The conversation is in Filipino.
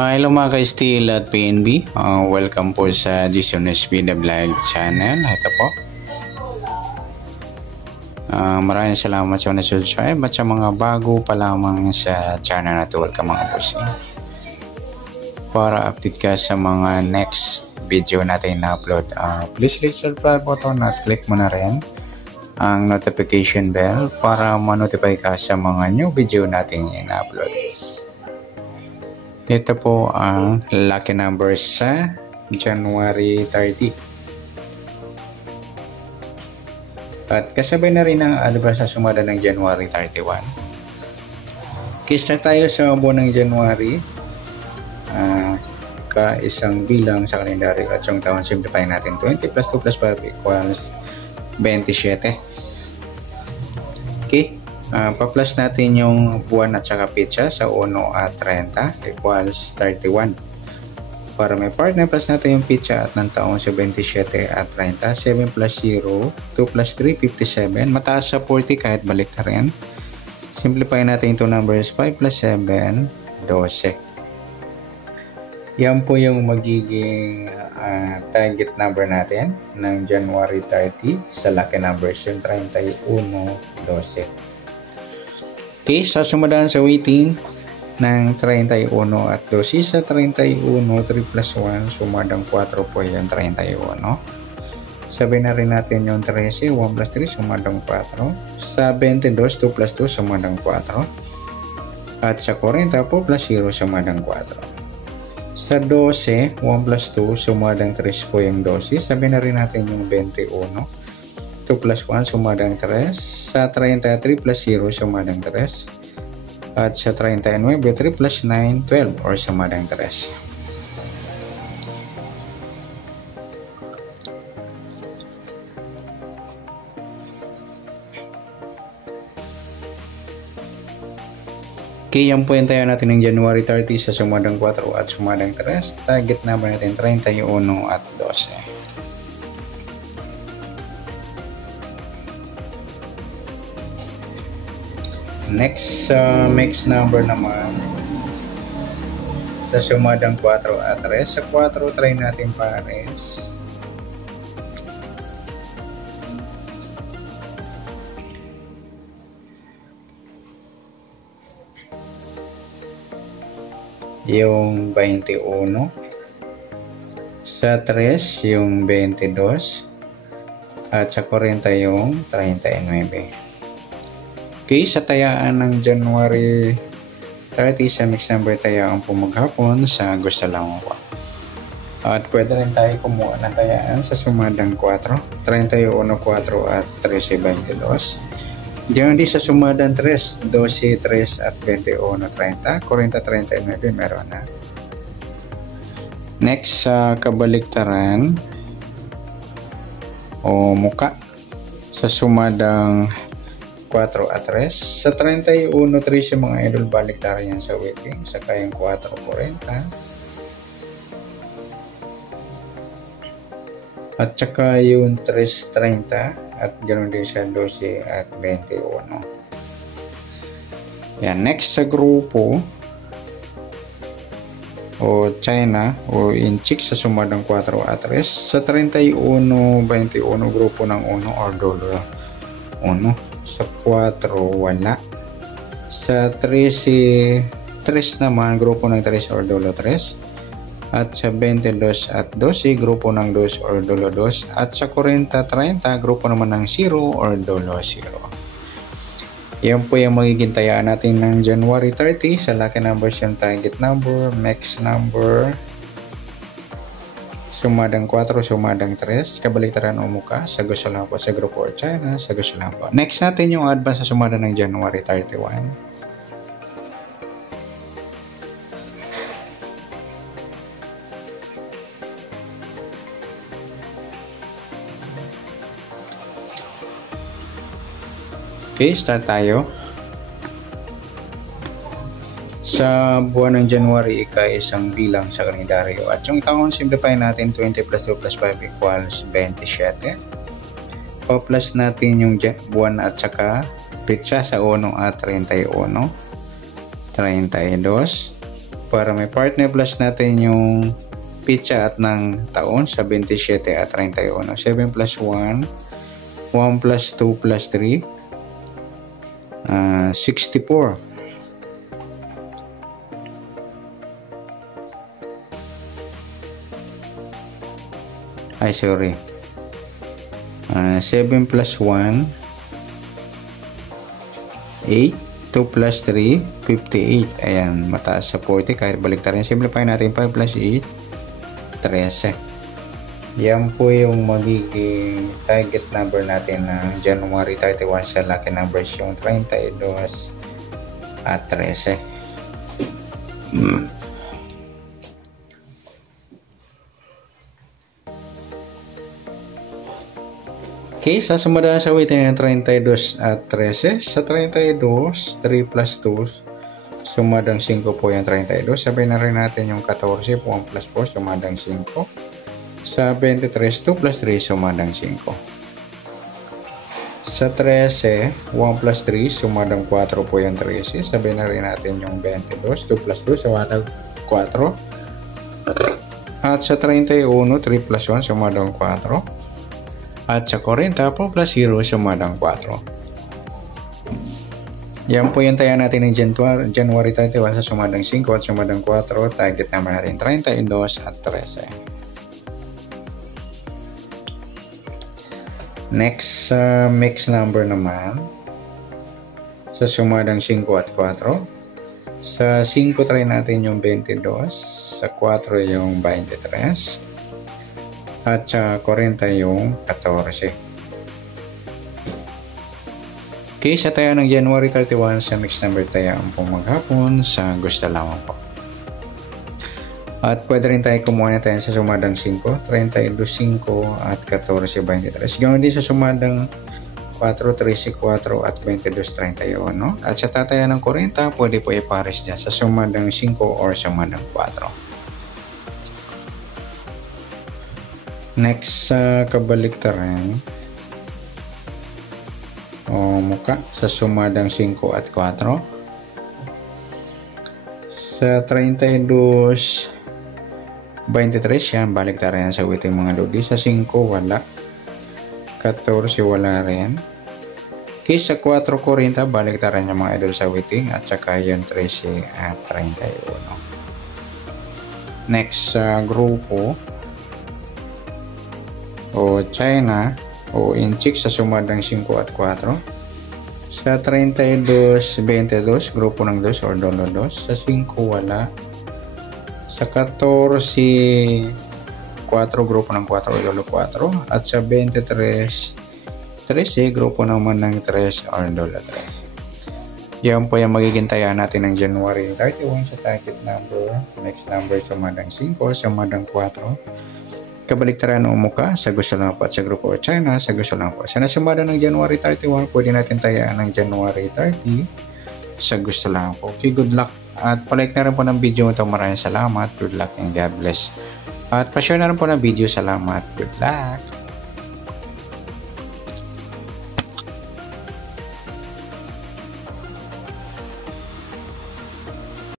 Hello mga ka-Steel at PNB. Welcome po sa Dishonesty the Vlog channel. Ito po. Maraming salamat sa na-subscribe at sa mga bago pa lamang sa channel na ito. Welcome mga bossing. Para update ka sa mga next video natin na upload, please click subscribe button at click mo na rin ang notification bell para ma-notify ka sa mga new video natin in-upload. Ito po ang lucky numbers sa January 30. At kasabay na rin ang advance sa sumada ng January 31. Start tayo sa buwan ng January. Isang bilang sa kalendaryo at yung taon, simplify natin. 20 plus 2 plus 5 equals 27. Okay. Pa-plus natin yung buwan at saka pitsa sa 1 at 30 equals 31. Para may partner, plus natin yung pitsa at ng taong sa 27 at 30. 7 plus 0, 2 plus 3, 57. Mataas sa 40 kahit balik na rin. Simplify natin ito numbers 5 plus 7, 12. Yan po yung magiging target number natin ng January 30 sa lucky numbers yung 31, 12. Okay, sa sumadaan sa waiting ng 31 at 12 sa 31, 3 plus 1, sumadang 4 po yung 31. Sabi na rin natin yung 13, 1 plus 3, sumadang 4. Sa 22, 2 plus 2, sumadang 4. At sa 40 po plus 0, sumadang 4. Sa 12, 1 plus 2, sumadang 3 po yung 12. Sabi na rin natin yung 21. 2 plus 1, sumadang 3. Sa 33 plus 0, sumadang 3. At sa 39, 3 plus 9, 12 or sumadang 3. Okay, yan po yung tayo natin ng January 30 sa sumadang 4 at sumadang 3. Target number natin 31 at 12. Next number naman sa sumadang 4 at 3. Sa 4, try natin pares. Yung 21. Sa 3, yung 22. At sa 40, yung 39. Okay, sa tayaan ng January 30 sa mixed number tayaan po maghapon sa gusto lang ako. At pwede rin tayo kumuha ng tayaan sa sumadang 4, 31, 4 at 13, 22. Diyan din sa sumadang 3, 12, 3 at 21, 30, 40, 39 meron na. Next sa kabaliktaran o muka sa sumadang 4 at 3. Sa 31, 3 sa mga idol, baliktaran yan sa waiting. Saka yung 4, 40. At saka yung 3, 30. At ganoon din sa 12 at 21. Yan. Next sa grupo o China o inchik sa sumadang 4 at 3. Sa 31, 21, grupo ng 1 or dolo 1. Sa 4, wala. Sa 3 naman, grupo ng 3 or dolo 3. At sa 22 at 12, grupo ng 2 or dolo 2. At sa 40, 30, grupo naman ng 0 or dolo 0. Yan po yung magiging tayaan natin ng January 30 sa lucky numbers yung target number, max number, sumadang 4, sumadang 3, kabaliktaran o muka, sa gusto lang po sa grupo or China, sa gusto lang po. Next natin yung advance sa sumada ng January 31. Okay, start tayo. Sa buwan ng January, isang bilang sa kalendaryo. At yung taon, simplify natin 20 plus 2 plus 5 equals 27. Pa-plus natin yung buwan at saka pitsa sa 1 at 31. 32. para may partner plus natin yung pitsa at ng taon sa 27 at 31. 7 plus 1, 1 plus 2 plus 3, 64. Ay, sorry. 7 plus 1, 8. 2 plus 3, 58. Ayan, mataas sa 40. Kahit baliktarin, simplify natin. 5 plus 8, 13. Yan po yung magiging target number natin ng January 31 sa lucky numbers, yung 32 at 13. Okay, sasamadaan sa weighting ng 32 at 13. Sa 32, 3 plus 2, sumadang 5 po yung 32. Sabihin na rin natin yung 14, 1 plus 4, sumadang 5. Sa 23, 2 plus 3, sumadang 5. Sa 13, 1 plus 3, sumadang 4 po yung 13. Sabihin na rin natin yung 22, 2 plus 2, sumadang 4. At sa 31, 3 plus 1, sumadang 4. At sa 40, 4 plus 0, sumadang 4. Yan po yung taya natin ng January 31 sa sumadang 5 at sumadang 4. Target number natin 32 at 13. Next, mix number naman. Sa sumadang 5 at 4. Sa 5 try natin yung 22. Sa 4 yung 23. At sa 40 yung 14. Okay, sa taya ng January 31 sa mix number taya ang pong maghapon sa gusto lamang po. At pwede rin tayo kumuha na tayo sa sumadang 5, 32, 5 at 14, 23. Ganoon din sa sumadang 4, 13, 4 at 22, 31. No? At sa tataya ng 40, pwede po ipares dyan sa sumadang 5 or sumadang 4. Next sa kabaliktaran o muka sa sumadang 5 at 4. Sa 32, 23 yan, baliktaran yan sa weighting mga lodi. Sa 5 wala, 14 wala rin. Okay, sa 4, 40 baliktaran yung mga idol sa weighting at saka yung 13 at 31. Next sa grupo o China o inchik sa sumadang 5 at 4. Sa 32, 22, grupo ng 2 or dolo 2. Sa 5 wala. Sa 14, 4, grupo ng 4 o dolo 4. At sa 23, 13, grupo naman ng 3 or dolo 3. Yan po yung magiging taya natin ng January 31 sa target number. Next number sumadang 5, sumadang 4. Kabaliktaran o muka sa gusto lang po at sa grupo China sa gusto lang po. Sa nasumada ng January 31, pwede natin tayaan ng January 30 sa gusto lang po. Okay, good luck. At palike na rin po ng video ito. Maraming salamat. Good luck and God bless. At pa-share na rin po ng video. Salamat. Good luck.